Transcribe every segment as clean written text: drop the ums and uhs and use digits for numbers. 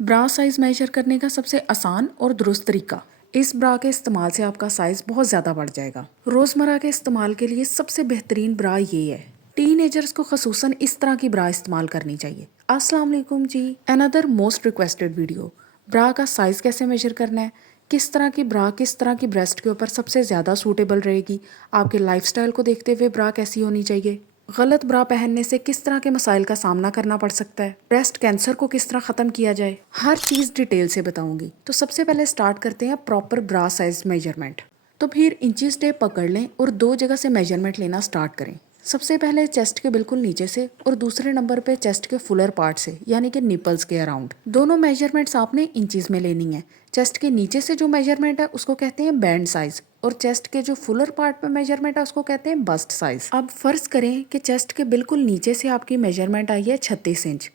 ब्रा size major करने का सबसे आसान और दुरुस्त तरीका। इस ब्रा के इस्तेमाल से आपका साइज बहुत ज़्यादा बढ़ जाएगा। रोज़मर्रा के इस्तेमाल के लिए सबसे बेहतरीन ब्रा ये है। टीनेजर्स को खसूसन इस तरह की ब्रा इस्तेमाल करनी चाहिए। अस्सलाम वालेकुम जी। अनदर मोस्ट रिक्वेस्टेड वीडियो, ब्रा का साइज़ कैसे मेजर करना है, किस तरह की ब्रा किस तरह की ब्रेस्ट के ऊपर सबसे ज़्यादा सूटेबल रहेगी, आपके लाइफस्टाइल को देखते हुए ब्रा कैसी होनी चाहिए, गलत ब्रा पहनने से किस तरह के मसाइल का सामना करना पड़ सकता है, ब्रेस्ट कैंसर को किस तरह ख़त्म किया जाए, हर चीज़ डिटेल से बताऊंगी। तो सबसे पहले स्टार्ट करते हैं प्रॉपर ब्रा साइज मेजरमेंट। तो फिर इंचीज टेप पकड़ लें और 2 जगह से मेजरमेंट लेना स्टार्ट करें। सबसे पहले चेस्ट के बिल्कुल नीचे से और दूसरे नंबर पे चेस्ट के फुलर पार्ट से, यानी कि निपल्स के अराउंड। दोनों मेजरमेंट्स आपने इंचीज में लेनी है। चेस्ट के नीचे से जो मेजरमेंट है उसको कहते हैं बैंड साइज, और चेस्ट के जो फुलर पार्ट में मेजरमेंट है उसको कहते हैं बस्ट साइज। अब फर्ज करें कि चेस्ट के बिल्कुल नीचे से आपकी मेजरमेंट आई है 36 इंच।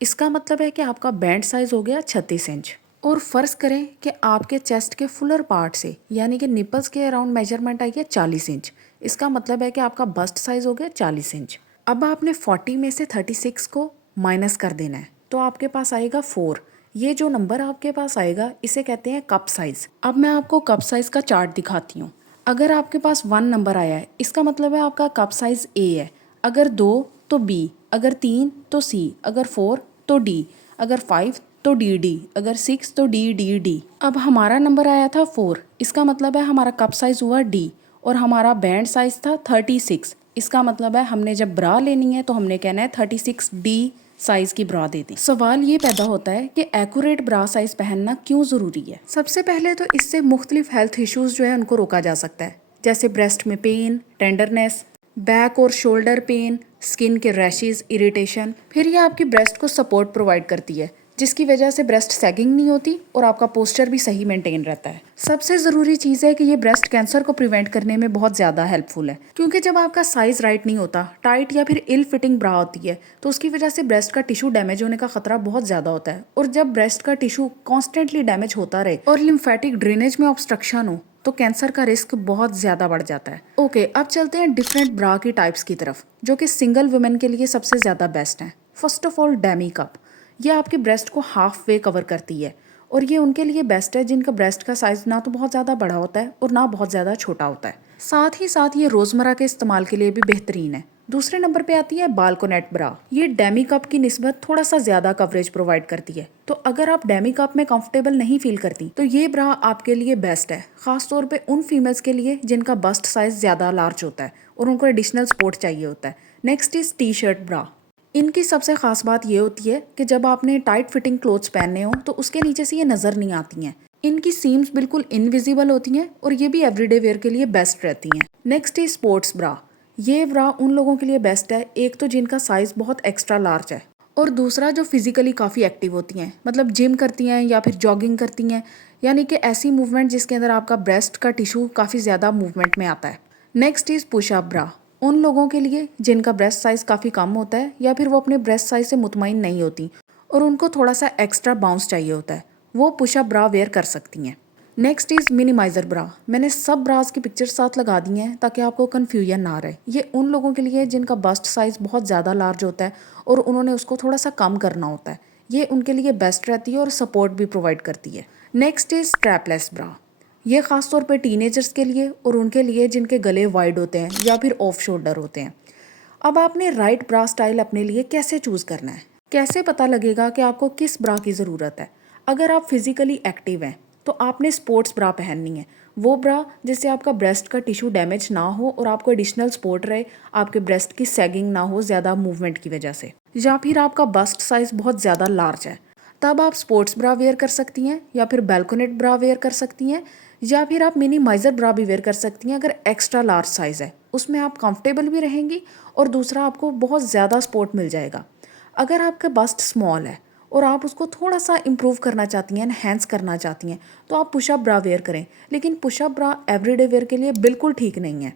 इसका मतलब है कि आपका बैंड साइज हो गया 36 इंच। और फर्ज करें कि आपके चेस्ट के फुलर पार्ट से, यानी कि निपल्स के अराउंड मेजरमेंट आई है 40 इंच। इसका मतलब है कि आपका बस्ट साइज हो गया 40 इंच। अब आपने 40 में से 36 को माइनस कर देना है, तो आपके पास आएगा 4। ये जो नंबर आपके पास आएगा इसे कहते हैं कप साइज। अब मैं आपको कप साइज का चार्ट दिखाती हूँ। अगर आपके पास 1 नंबर आया है, इसका मतलब है आपका कप साइज ए है। अगर 2 तो बी, अगर 3 तो सी, अगर 4 तो डी, अगर 5 तो डी डी, अगर 6 तो डी डी डी। अब हमारा नंबर आया था 4, इसका मतलब है हमारा कप साइज हुआ डी, और हमारा बैंड साइज था 36। इसका मतलब है हमने जब ब्रा लेनी है तो हमने कहना है 36 डी साइज की ब्रा दे दी। सवाल ये पैदा होता है कि एक्यूरेट ब्रा साइज पहनना क्यों ज़रूरी है। सबसे पहले तो इससे मुख्तलिफ हेल्थ इश्यूज जो है उनको रोका जा सकता है, जैसे ब्रेस्ट में पेन, टेंडरनेस, बैक और शोल्डर पेन, स्किन के रैशेज, इरिटेशन। फिर ये आपकी ब्रेस्ट को सपोर्ट प्रोवाइड करती है, जिसकी वजह से ब्रेस्ट सैगिंग नहीं होती और आपका पोस्चर भी सही मेंटेन रहता है। सबसे ज़रूरी चीज़ है कि ये ब्रेस्ट कैंसर को प्रिवेंट करने में बहुत ज़्यादा हेल्पफुल है, क्योंकि जब आपका साइज़ राइट नहीं होता, टाइट या फिर इल फिटिंग ब्रा होती है, तो उसकी वजह से ब्रेस्ट का टिश्यू डैमेज होने का खतरा बहुत ज़्यादा होता है। और जब ब्रेस्ट का टिश्यू कॉन्स्टेंटली डैमेज होता रहे और लिम्फेटिक ड्रेनेज में ऑब्स्ट्रक्शन हो, तो कैंसर का रिस्क बहुत ज़्यादा बढ़ जाता है। ओके, अब चलते हैं डिफरेंट ब्रा की टाइप्स की तरफ, जो कि सिंगल वुमेन के लिए सबसे ज़्यादा बेस्ट हैं। First of all, Demi cup. ये आपके ब्रेस्ट को हाफ वे कवर करती है, और ये उनके लिए बेस्ट है जिनका ब्रेस्ट का साइज ना तो बहुत ज़्यादा बड़ा होता है और ना बहुत ज़्यादा छोटा होता है। साथ ही साथ ये रोज़मर्रा के इस्तेमाल के लिए भी बेहतरीन है। दूसरे नंबर पे आती है बाल्कोनेट ब्रा। ये डेमी कप की निस्बत थोड़ा सा ज़्यादा कवरेज प्रोवाइड करती है, तो अगर आप डेमी कप में कंफर्टेबल नहीं फील करती तो ये ब्रा आपके लिए बेस्ट है, खासतौर पे उन फीमेल्स के लिए जिनका बस्ट साइज ज़्यादा लार्ज होता है और उनको एडिशनल सपोर्ट चाहिए होता है। नेक्स्ट इज टी शर्ट ब्रा। इनकी सबसे ख़ास बात ये होती है कि जब आपने टाइट फिटिंग क्लोथ्स पहनने हो तो उसके नीचे से ये नज़र नहीं आती हैं। इनकी सीम्स बिल्कुल इनविजिबल होती हैं और ये भी एवरीडे वेयर के लिए बेस्ट रहती हैं। Next is sports bra. ये ब्रा उन लोगों के लिए बेस्ट है, एक तो जिनका साइज़ बहुत एक्स्ट्रा लार्ज है, और दूसरा जो फिजिकली काफ़ी एक्टिव होती हैं, मतलब जिम करती हैं या फिर जॉगिंग करती हैं, यानी कि ऐसी मूवमेंट जिसके अंदर आपका ब्रेस्ट का टिश्यू काफ़ी ज़्यादा मूवमेंट में आता है। नेक्स्ट इज़ पुशअप ब्रा। उन लोगों के लिए जिनका ब्रेस्ट साइज़ काफ़ी कम होता है या फिर वो अपने ब्रेस्ट साइज़ से मुतमईन नहीं होती और उनको थोड़ा सा एक्स्ट्रा बाउंस चाहिए होता है, वो पुशअप ब्रा वेयर कर सकती हैं। नेक्स्ट इज़ मिनिमाइज़र ब्रा। मैंने सब ब्रास की पिक्चर साथ लगा दी हैं ताकि आपको कन्फ्यूजन ना रहे। ये उन लोगों के लिए जिनका बस्ट साइज़ बहुत ज़्यादा लार्ज होता है और उन्होंने उसको थोड़ा सा कम करना होता है। ये उनके लिए बेस्ट रहती है और सपोर्ट भी प्रोवाइड करती है। नेक्स्ट इज़ स्ट्रैपलेस ब्रा। ये ख़ास तौर पे टीनेजर्स के लिए और उनके लिए जिनके गले वाइड होते हैं या फिर ऑफ शोल्डर होते हैं। अब आपने राइट ब्रा स्टाइल अपने लिए कैसे चूज़ करना है, कैसे पता लगेगा कि आपको किस ब्रा की ज़रूरत है। अगर आप फिज़िकली एक्टिव हैं तो आपने स्पोर्ट्स ब्रा पहननी है, वो ब्रा जिससे आपका ब्रेस्ट का टिश्यू डैमेज ना हो और आपको एडिशनल सपोर्ट रहे, आपके ब्रेस्ट की सैगिंग ना हो ज़्यादा मूवमेंट की वजह से। या फिर आपका बस्ट साइज़ बहुत ज़्यादा लार्ज है, तब आप स्पोर्ट्स ब्रा वेयर कर सकती हैं या फिर बैल्कोनेट ब्रा वेयर कर सकती हैं, या फिर आप मिनिमाइज़र ब्रा भी वेयर कर सकती हैं। अगर एक्स्ट्रा लार्ज साइज़ है उसमें आप कंफर्टेबल भी रहेंगी और दूसरा आपको बहुत ज़्यादा सपोर्ट मिल जाएगा। अगर आपका बस्ट स्मॉल है और आप उसको थोड़ा सा इम्प्रूव करना चाहती हैं, एनहेंस करना चाहती हैं, तो आप पुशअप ब्रा वेयर करें, लेकिन पुशअप ब्रा एवरीडे वेयर के लिए बिल्कुल ठीक नहीं है।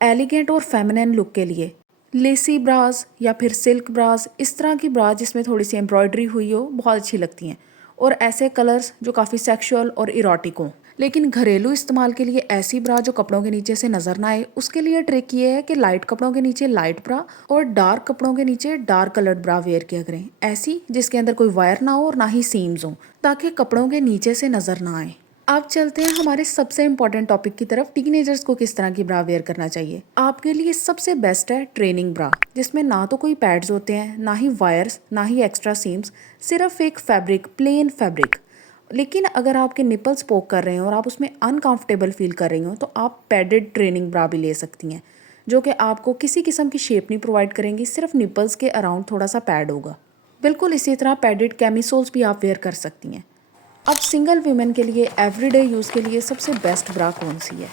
एलिगेंट और फेमिनिन लुक के लिए लेसी ब्राज या फिर सिल्क ब्राज, इस तरह की ब्राज जिसमें थोड़ी सी एम्ब्रॉयडरी हुई हो, बहुत अच्छी लगती हैं, और ऐसे कलर्स जो काफ़ी सेक्सुअल और इरोटिक हों। लेकिन घरेलू इस्तेमाल के लिए ऐसी ब्रा जो कपड़ों के नीचे से नजर ना आए, उसके लिए ट्रिक ये है कि लाइट कपड़ों के नीचे लाइट ब्रा और डार्क कपड़ों के नीचे डार्क कलर्ड ब्रा वेयर किया करें, ऐसी जिसके अंदर कोई वायर ना हो और ना ही सीम्स हो, ताकि कपड़ों के नीचे से नजर ना आए। अब चलते हैं हमारे सबसे इम्पोर्टेंट टॉपिक की तरफ, टीनेजर्स को किस तरह की ब्रा वेयर करना चाहिए। आपके लिए सबसे बेस्ट है ट्रेनिंग ब्रा, जिसमें ना तो कोई पैड्स होते हैं, ना ही वायर्स, ना ही एक्स्ट्रा सीम्स, सिर्फ एक फैब्रिक, प्लेन फैब्रिक। लेकिन अगर आपके निपल्स पोक कर रहे हो और आप उसमें अनकंफर्टेबल फील कर रही हो, तो आप पैडेड ट्रेनिंग ब्रा भी ले सकती हैं, जो कि आपको किसी किस्म की शेप नहीं प्रोवाइड करेंगी, सिर्फ निपल्स के अराउंड थोड़ा सा पैड होगा। बिल्कुल इसी तरह पैडेड कैमिसोल्स भी आप वेयर कर सकती हैं। अब सिंगल वीमेन के लिए एवरीडे यूज़ के लिए सबसे बेस्ट ब्रा कौन सी है?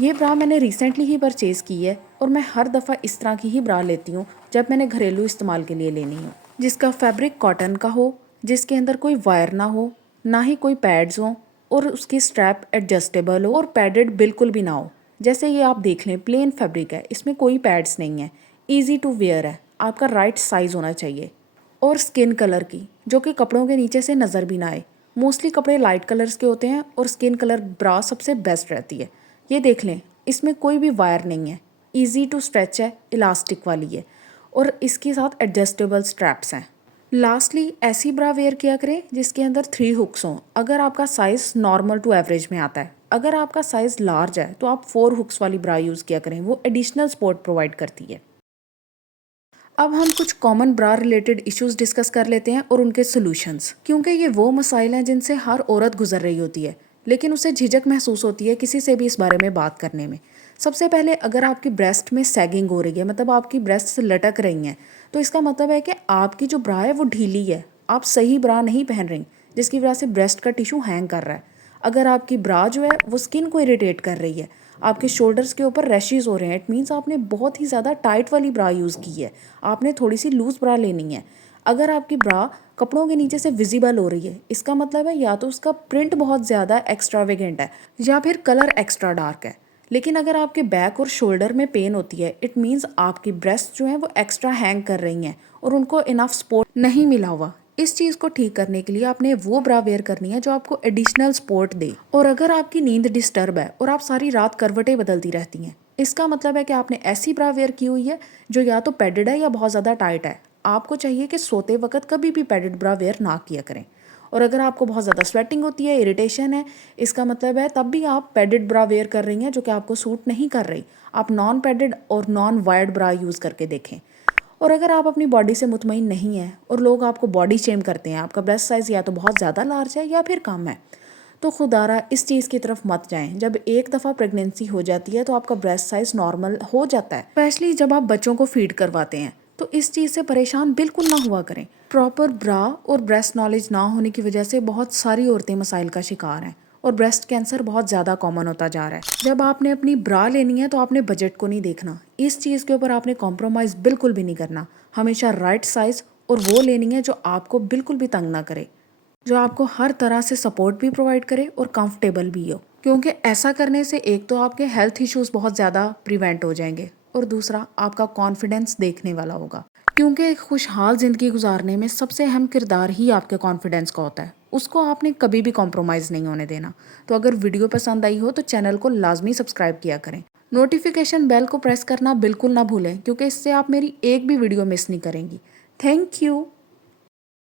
ये ब्रा मैंने रिसेंटली ही परचेज़ की है और मैं हर दफ़ा इस तरह की ही ब्रा लेती हूँ जब मैंने घरेलू इस्तेमाल के लिए लेनी हो, जिसका फैब्रिक कॉटन का हो, जिसके अंदर कोई वायर ना हो, ना ही कोई पैड्स हो, और उसकी स्ट्रैप एडजस्टेबल हो और पैडेड बिल्कुल भी ना हो। जैसे ये आप देख लें, प्लेन फैब्रिक है, इसमें कोई पैड्स नहीं है, ईजी टू वेयर है, आपका राइट साइज़ होना चाहिए। और स्किन कलर की, जो कि कपड़ों के नीचे से नज़र भी ना आए। मोस्टली कपड़े लाइट कलर्स के होते हैं और स्किन कलर ब्रा सबसे बेस्ट रहती है। ये देख लें, इसमें कोई भी वायर नहीं है, इजी टू स्ट्रेच है, इलास्टिक वाली है और इसके साथ एडजस्टेबल स्ट्रैप्स हैं। लास्टली ऐसी ब्रा वेयर किया करें जिसके अंदर 3 हुक्स हों, अगर आपका साइज़ नॉर्मल टू एवरेज में आता है। अगर आपका साइज़ लार्ज है तो आप 4 हुक्स वाली ब्रा यूज़ किया करें, वो एडिशनल सपोर्ट प्रोवाइड करती है। अब हम कुछ कॉमन ब्रा रिलेटेड इश्यूज डिस्कस कर लेते हैं और उनके सॉल्यूशंस, क्योंकि ये वो मसाइल हैं जिनसे हर औरत गुजर रही होती है, लेकिन उसे झिझक महसूस होती है किसी से भी इस बारे में बात करने में। सबसे पहले, अगर आपकी ब्रेस्ट में सैगिंग हो रही है, मतलब आपकी ब्रेस्ट से लटक रही हैं, तो इसका मतलब है कि आपकी जो ब्रा है वो ढीली है, आप सही ब्रा नहीं पहन रही, जिसकी वजह से ब्रेस्ट का टिश्यू हैंग कर रहा है। अगर आपकी ब्रा जो है वो स्किन को इरिटेट कर रही है, आपके शोल्डर्स के ऊपर रैशेज हो रहे हैं, इट मीन्स आपने बहुत ही ज़्यादा टाइट वाली ब्रा यूज़ की है, आपने थोड़ी सी लूज़ ब्रा लेनी है। अगर आपकी ब्रा कपड़ों के नीचे से विजिबल हो रही है, इसका मतलब है या तो उसका प्रिंट बहुत ज़्यादा एक्स्ट्रावेगेंट है या फिर कलर एक्स्ट्रा डार्क है। लेकिन अगर आपके बैक और शोल्डर में पेन होती है, इट मीन्स आपकी ब्रेस्ट जो है वो एक्स्ट्रा हैंग कर रही हैं और उनको इनफ सपोर्ट नहीं मिला हुआ। इस चीज़ को ठीक करने के लिए आपने वो ब्रा वेयर करनी है जो आपको एडिशनल सपोर्ट दे। और अगर आपकी नींद डिस्टर्ब है और आप सारी रात करवटें बदलती रहती हैं, इसका मतलब है कि आपने ऐसी ब्रा वेयर की हुई है जो या तो पैडेड है या बहुत ज़्यादा टाइट है। आपको चाहिए कि सोते वक्त कभी भी पैडेड ब्रा वेयर ना किया करें। और अगर आपको बहुत ज़्यादा स्वेटिंग होती है, इरिटेशन है, इसका मतलब है तब भी आप पैडेड ब्रा वेयर कर रही हैं जो कि आपको सूट नहीं कर रही। आप नॉन पैडेड और नॉन वायर्ड ब्रा यूज़ करके देखें। और अगर आप अपनी बॉडी से मुतमईन नहीं हैं और लोग आपको बॉडी शेम करते हैं, आपका ब्रेस्ट साइज़ या तो बहुत ज़्यादा लार्ज है या फिर कम है, तो खुदारा इस चीज़ की तरफ मत जाएं। जब एक दफ़ा प्रेगनेंसी हो जाती है तो आपका ब्रेस्ट साइज़ नॉर्मल हो जाता है, स्पेशली जब आप बच्चों को फीड करवाते हैं, तो इस चीज़ से परेशान बिल्कुल ना हुआ करें। प्रॉपर ब्रा और ब्रेस्ट नॉलेज ना होने की वजह से बहुत सारी औरतें मसाइल का शिकार हैं और ब्रेस्ट कैंसर बहुत ज़्यादा कॉमन होता जा रहा है। जब आपने अपनी ब्रा लेनी है तो आपने बजट को नहीं देखना, इस चीज़ के ऊपर आपने कॉम्प्रोमाइज़ बिल्कुल भी नहीं करना। हमेशा राइट साइज़ और वो लेनी है जो आपको बिल्कुल भी तंग ना करे, जो आपको हर तरह से सपोर्ट भी प्रोवाइड करे और कंफर्टेबल भी हो। क्योंकि ऐसा करने से एक तो आपके हेल्थ इश्यूज बहुत ज़्यादा प्रिवेंट हो जाएंगे और दूसरा आपका कॉन्फिडेंस देखने वाला होगा। क्योंकि एक खुशहाल ज़िंदगी गुजारने में सबसे अहम किरदार ही आपके कॉन्फिडेंस का होता है, उसको आपने कभी भी कॉम्प्रोमाइज़ नहीं होने देना। तो अगर वीडियो पसंद आई हो तो चैनल को लाजमी सब्सक्राइब किया करें। नोटिफिकेशन बेल को प्रेस करना बिल्कुल ना भूलें, क्योंकि इससे आप मेरी एक भी वीडियो मिस नहीं करेंगी। Thank you.